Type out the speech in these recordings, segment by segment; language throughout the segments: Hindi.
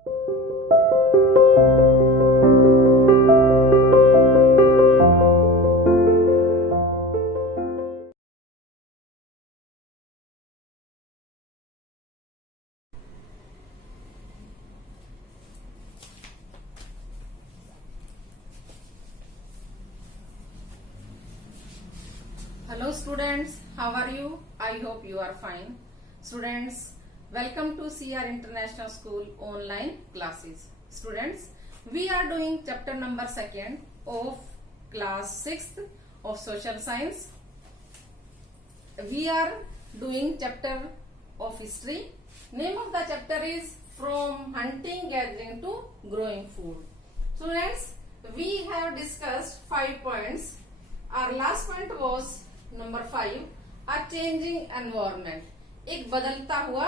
Hello students, how are you? I hope you are fine. Students, welcome to CR International School online classes. Students, we are doing chapter number 2nd of class 6th of social science. We are doing chapter of history. Name of the chapter is From Hunting Gathering to Growing Food. Students, we have discussed 5 points. Our last point was number 5, a changing environment, एक बदलता हुआ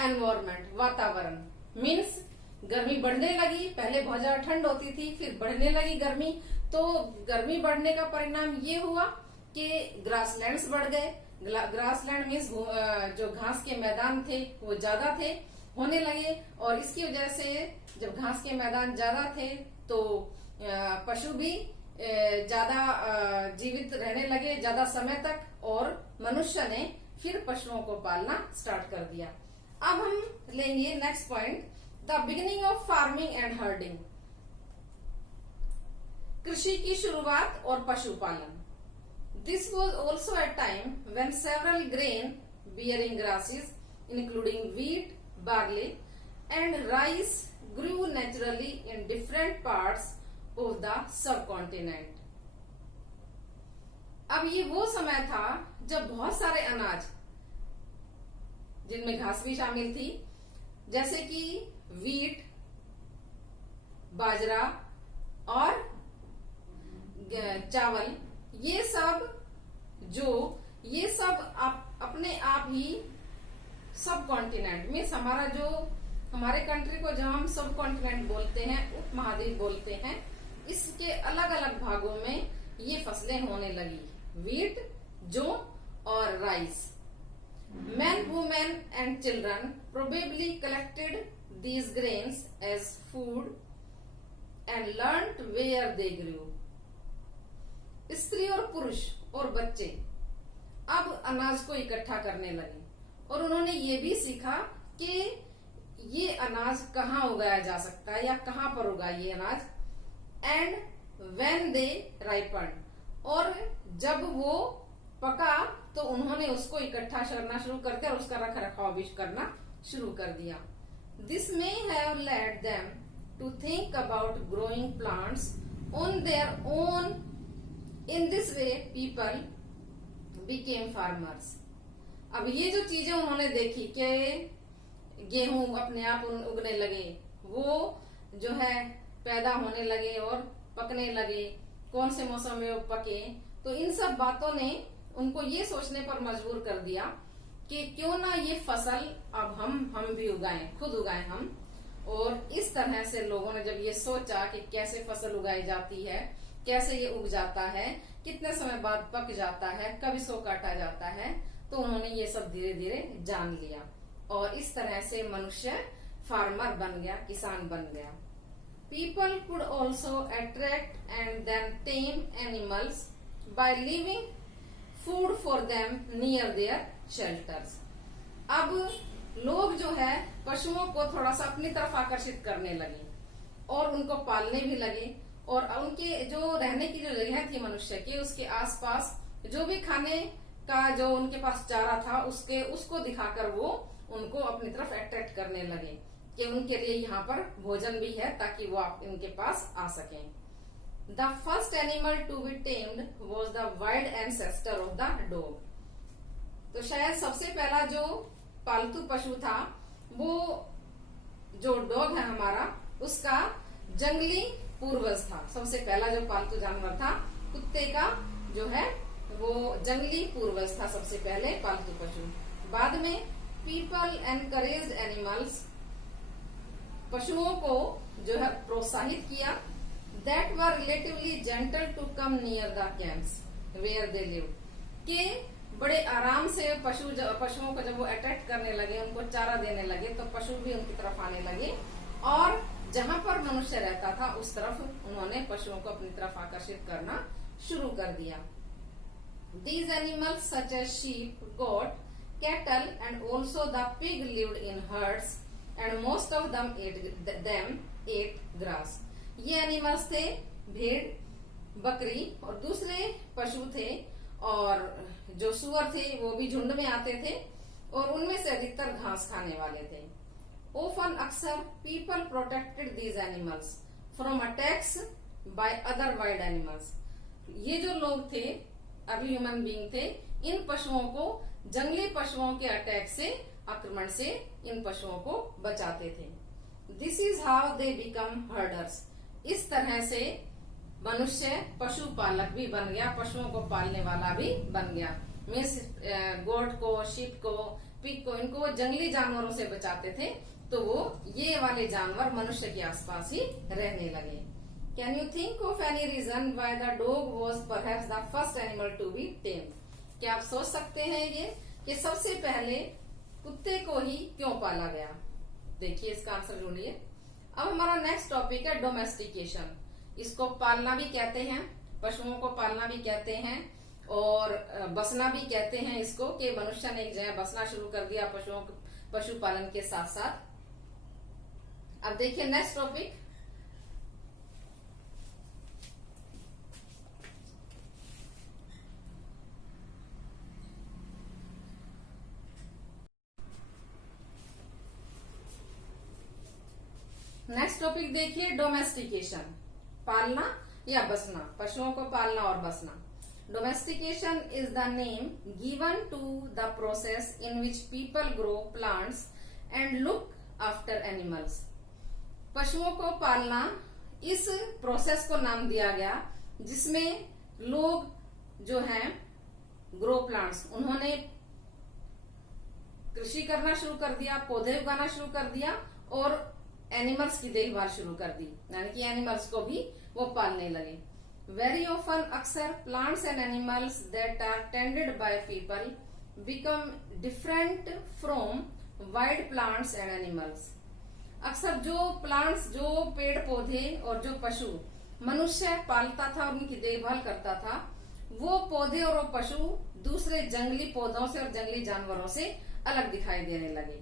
एनवायरमेंट, वातावरण। मीन्स गर्मी बढ़ने लगी, पहले बहुत ज्यादा ठंड होती थी, फिर बढ़ने लगी गर्मी। तो गर्मी बढ़ने का परिणाम ये हुआ कि ग्रासलैंड्स बढ़ गए। ग्रासलैंड मीन्स जो घास के मैदान थे वो ज्यादा थे, होने लगे। और इसकी वजह से जब घास के मैदान ज्यादा थे तो पशु भी ज्यादा जीवित रहने लगे ज्यादा समय तक, और मनुष्य ने फिर पशुओं को पालना स्टार्ट कर दिया। अब हम लेंगे next point, the beginning of farming and herding, कृषि की शुरुआत और पशुपालन। This was also a time when several grain bearing grasses including wheat, barley and rice grew naturally in different parts of the subcontinent. अब ये वो समय था जब बहुत सारे अनाज, जिनमें घास भी शामिल थी, जैसे कि वीट, बाजरा और चावल, ये सब अपने आप ही सब कॉन्टिनेंट में, हमारे कंट्री को जहां हम सब कॉन्टिनेंट बोलते हैं, उप महाद्वीप बोलते हैं, इसके अलग अलग भागों में ये फसलें होने लगी। वीट, जौ और rice. Men, women and children probably collected these grains as food and learnt where they grew. स्त्री और पुरुष और बच्चे अब अनाज को इकट्ठा करने लगे, और उन्होंने ये भी सीखा कि ये अनाज कहाँ उगाया जा सकता है या कहाँ पर उगा ये अनाज। एंड व्हेन दे राइपन, और जब वो पका तो उन्होंने उसको इकट्ठा करना शुरू करके और उसका रख रखाव भी करना शुरू कर दिया। This may have led them to think about growing plants on their own. In this way people became farmers. अब ये जो चीजें उन्होंने देखी कि गेहूं अपने आप उगने लगे, वो जो है पैदा होने लगे और पकने लगे, कौन से मौसम में वो पके, तो इन सब बातों ने उनको ये सोचने पर मजबूर कर दिया कि क्यों ना ये फसल अब हम भी उगाएं, खुद उगाएं हम। और इस तरह से लोगों ने जब ये सोचा कि कैसे फसल उगाई जाती है, कैसे ये उग जाता है, कितने समय बाद पक जाता है, कब इसको काटा जाता है, तो उन्होंने ये सब धीरे धीरे जान लिया, और इस तरह से मनुष्य फार्मर बन गया, किसान बन गया। People could also attract and then tame animals by leaving food for them near their shelters. अब लोग जो है पशुओं को थोड़ा सा अपनी तरफ आकर्षित करने लगे और उनको पालने भी लगे, और उनके जो रहने की जो जगह थी मनुष्य के, उसके आसपास जो भी खाने का जो उनके पास चारा था उसको दिखाकर वो उनको अपनी तरफ अट्रैक्ट करने लगे कि उनके लिए यहाँ पर भोजन भी है, ताकि वो आप इनके पास आ सकें। The first animal to be tamed was the wild ancestor of the dog. तो शायद सबसे पहला जो पालतू पशु था वो जो डॉग है हमारा, उसका जंगली पूर्वज था। सबसे पहला जो पालतू जानवर था कुत्ते का जो है वो जंगली पूर्वज था, सबसे पहले पालतू पशु। बाद में पीपल एनकरेज्ड एनिमल्स, पशुओं को जो है प्रोत्साहित किया, that were relatively gentle to come near the camps where they live, के बड़े आराम से पशुओं को जब वो अट्रैक्ट करने लगे, उनको चारा देने लगे, तो पशु भी उनकी तरफ आने लगे और जहां पर मनुष्य रहता था उस तरफ उन्होंने पशुओं को अपनी तरफ आकर्षित करना शुरू कर दिया। These animals such as sheep, goat, cattle and also the pig lived in herds and most of them ate grass. ये एनिमल्स थे भेड़, बकरी और दूसरे पशु थे और जो सुअर थे वो भी झुंड में आते थे और उनमें से अधिकतर घास खाने वाले थे। Often अक्सर people protected these animals from attacks by other wild animals. ये जो लोग थे अर्ली ह्यूमन बीइंग थे, इन पशुओं को जंगली पशुओं के अटैक से, आक्रमण से इन पशुओं को बचाते थे। This is how they become herders. इस तरह से मनुष्य पशुपालक भी बन गया, पशुओं को पालने वाला भी बन गया। मीन्स गोट को, शीप को, पिग को, इनको जंगली जानवरों से बचाते थे तो वो ये वाले जानवर मनुष्य के आसपास ही रहने लगे। Can you think of any reason why the dog was perhaps the first animal to be tamed? क्या आप सोच सकते हैं ये कि सबसे पहले कुत्ते को ही क्यों पाला गया? देखिए इसका आंसर ढूंढिए। अब हमारा नेक्स्ट टॉपिक है डोमेस्टिकेशन। इसको पालना भी कहते हैं, पशुओं को पालना भी कहते हैं और बसना भी कहते हैं इसको, कि मनुष्य ने एक जगह बसना शुरू कर दिया पशुपालन के साथ साथ। अब देखिए नेक्स्ट टॉपिक, नेक्स्ट टॉपिक देखिए डोमेस्टिकेशन, पालना या बसना, पशुओं को पालना और बसना। Domestication is the name given to the process in which people grow plants and look after animals. पशुओं को पालना, इस प्रोसेस को नाम दिया गया जिसमें लोग जो हैं ग्रो प्लांट्स, उन्होंने कृषि करना शुरू कर दिया, पौधे उगाना शुरू कर दिया और एनिमल्स की देखभाल शुरू कर दी, यानी कि एनिमल्स को भी वो पालने लगे। वेरी ऑफन अक्सर plants and animals that are tended by people become different from wild plants and animals. अक्सर जो प्लांट्स, जो पेड़ पौधे और जो पशु मनुष्य पालता था और उनकी देखभाल करता था, वो पौधे और वो पशु दूसरे जंगली पौधों से और जंगली जानवरों से अलग दिखाई देने लगे।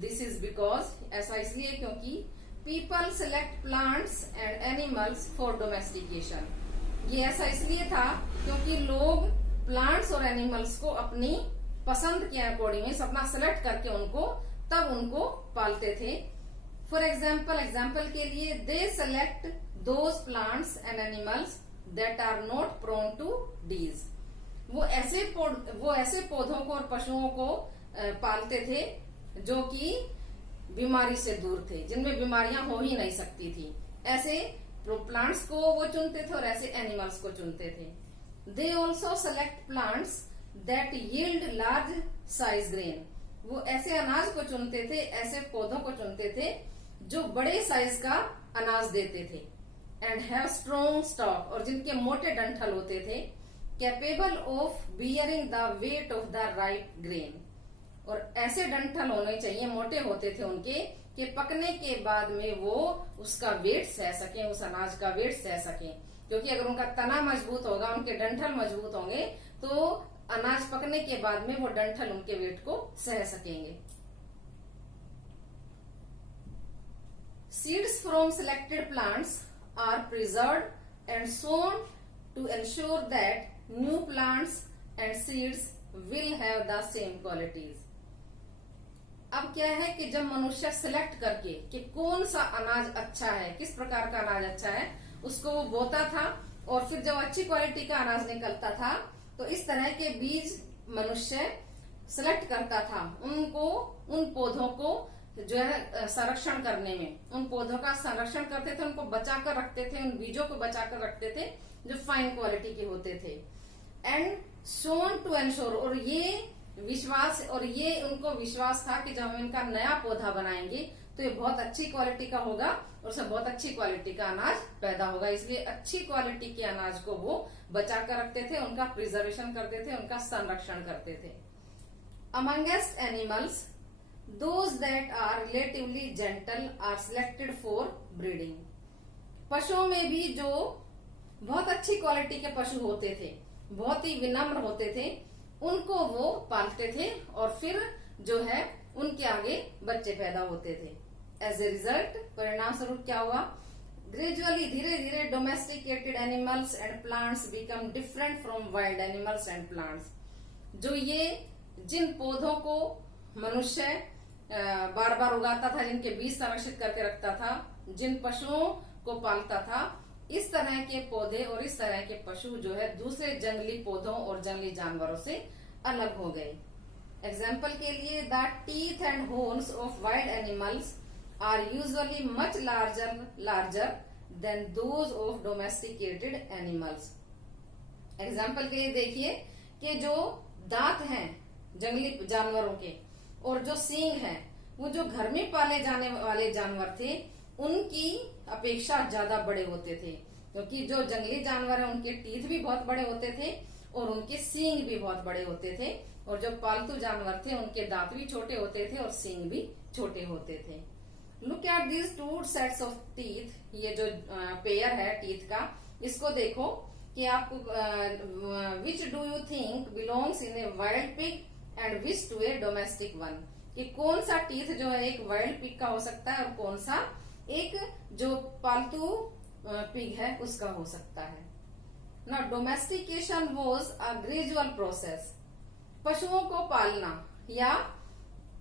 दिस इज बिकॉज, ऐसा इसलिए क्योंकि people select plants and animals for domestication. ये ऐसा इसलिए था क्योंकि लोग प्लांट्स और एनिमल्स को अपनी पसंद के अकॉर्डिंग अपना सेलेक्ट करके उनको पालते थे। फॉर एग्जाम्पल के लिए they select those plants and animals that are not prone to disease. वो ऐसे पौधों को और पशुओं को पालते थे जो कि बीमारी से दूर थे, जिनमें बीमारियां हो ही नहीं सकती थी। ऐसे प्लांट्स को वो चुनते थे और ऐसे एनिमल्स को चुनते थे। They also select plants that yield large size grain. वो ऐसे अनाज को चुनते थे, ऐसे पौधों को चुनते थे जो बड़े साइज का अनाज देते थे। एंड हैव स्ट्रॉन्ग स्टॉक, और जिनके मोटे डंठल होते थे। Capable of bearing the weight of the ripe grain, और ऐसे डंठल होने चाहिए, मोटे होते थे उनके, कि पकने के बाद में वो उसका वेट सह सकें, उस अनाज का वेट सह सकें। क्योंकि अगर उनका तना मजबूत होगा, उनके डंठल मजबूत होंगे, तो अनाज पकने के बाद में वो डंठल उनके वेट को सह सकेंगे। Seeds from selected plants are preserved and sown to ensure that new plants and seeds will have the same qualities. अब क्या है कि जब मनुष्य सिलेक्ट करके कि कौन सा अनाज अच्छा है, किस प्रकार का अनाज अच्छा है, उसको वो बोता था और फिर जब अच्छी क्वालिटी का अनाज निकलता था तो इस तरह के बीज मनुष्य सिलेक्ट करता था। उन पौधों को जो है संरक्षण करने में, उन पौधों का संरक्षण करते थे, उनको बचाकर रखते थे, उन बीजों को बचाकर रखते थे जो फाइन क्वालिटी के होते थे। एंड शोन टू एंश्योर, और ये उनको विश्वास था कि जब हम इनका नया पौधा बनाएंगे तो ये बहुत अच्छी क्वालिटी का होगा और उससे बहुत अच्छी क्वालिटी का अनाज पैदा होगा। इसलिए अच्छी क्वालिटी के अनाज को वो बचा कर रखते थे, उनका प्रिजर्वेशन करते थे, उनका संरक्षण करते थे। Amongst animals Those that are relatively gentle are selected for breeding. पशुओं में भी जो बहुत अच्छी क्वालिटी के पशु होते थे, बहुत ही विनम्र होते थे, उनको वो पालते थे और फिर जो है उनके आगे बच्चे पैदा होते थे। एज ए रिजल्ट, परिणाम स्वरूप क्या हुआ? ग्रेजुअली, धीरे धीरे domesticated animals and plants become different from wild animals and plants. जो ये जिन पौधों को मनुष्य बार बार उगाता था, जिनके बीज संरक्षित करके रखता था, जिन पशुओं को पालता था, इस तरह के पौधे और इस तरह के पशु जो है दूसरे जंगली पौधों और जंगली जानवरों से अलग हो गए। एग्जाम्पल के लिए, the teeth and horns of wild animals are usually much larger than those of domesticated animals. Example के लिए देखिए कि जो दांत हैं जंगली जानवरों के और जो सींग है, वो जो घर में पाले जाने वाले जानवर थे उनकी अपेक्षा ज्यादा बड़े होते थे, क्योंकि जो जंगली जानवर है उनके टीथ भी बहुत बड़े होते थे और उनके सींग भी बहुत बड़े होते थे, और जो पालतू जानवर थे उनके दांत भी छोटे होते थे और सींग भी छोटे होते थे। Look at this two sets of teeth. ये जो पेयर है टीथ का, इसको देखो कि आपको which do you think belongs in a wild pig and which to a domestic one. कि कौन सा टीथ जो है एक वाइल्ड पिग का हो सकता है और कौन सा एक जो पालतू पिग है उसका हो सकता है। ना domestication was a gradual process. पशुओं को पालना या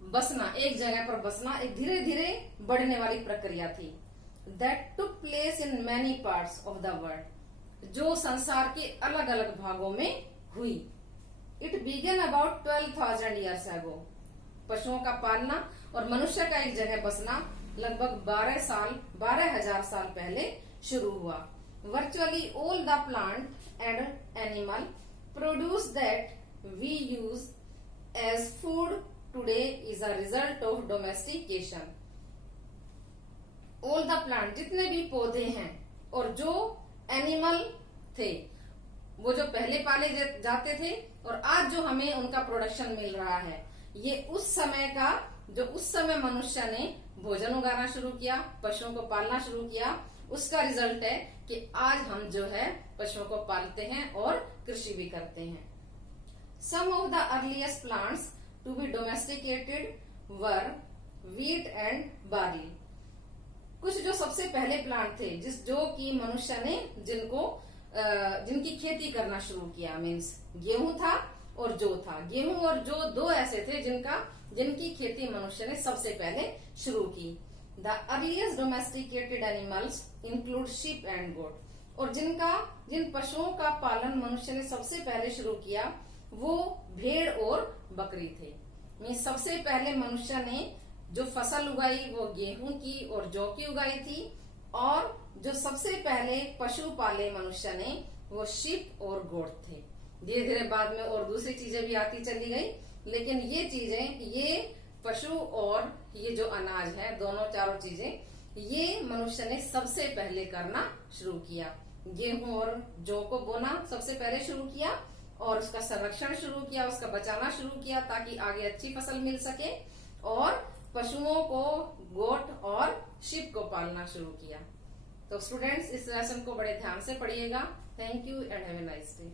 बसना, एक जगह पर बसना, एक धीरे धीरे बढ़ने वाली प्रक्रिया थी। That took place in many parts of the world, जो संसार के अलग अलग भागों में हुई। It began about 12,000 years ago. पशुओं का पालना और मनुष्य का एक जगह बसना लगभग 12,000 साल पहले शुरू हुआ। Virtually all the plant and animal produce that we use as food today is a result of domestication. All the plant, जितने भी पौधे हैं और जो एनिमल थे, वो जो पहले पाले जाते थे और आज जो हमें उनका प्रोडक्शन मिल रहा है, ये उस समय का, जो उस समय मनुष्य ने भोजन उगाना शुरू किया, पशुओं को पालना शुरू किया, उसका रिजल्ट है कि आज हम जो है पशुओं को पालते हैं और कृषि भी करते हैं। Some of the earliest plants to be domesticated were wheat and barley. कुछ जो सबसे पहले प्लांट थे जो कि मनुष्य ने जिनकी खेती करना शुरू किया, मीन्स गेहूं था और जौ था। गेहूं और जौ दो ऐसे थे जिनकी खेती मनुष्य ने सबसे पहले शुरू की। The earliest domesticated animals include sheep and goat. और जिन पशुओं का पालन मनुष्य ने सबसे पहले शुरू किया वो भेड़ और बकरी थे। मीन्स सबसे पहले मनुष्य ने जो फसल उगाई वो गेहूं की और जौ की उगाई थी, और जो सबसे पहले पशु पाले मनुष्य ने वो शीप और गोट थे। धीरे धीरे बाद में और दूसरी चीजें भी आती चली गई, लेकिन ये चीजें, ये पशु और ये जो अनाज है, दोनों चारों चीजें, ये मनुष्य ने सबसे पहले करना शुरू किया। गेहूं और जौ को बोना सबसे पहले शुरू किया और उसका संरक्षण शुरू किया, उसका बचाना शुरू किया ताकि आगे अच्छी फसल मिल सके, और पशुओं को, गोट और शीप को पालना शुरू किया। तो स्टूडेंट्स, इस लेसन को बड़े ध्यान से पढ़िएगा। Thank you and have a nice day.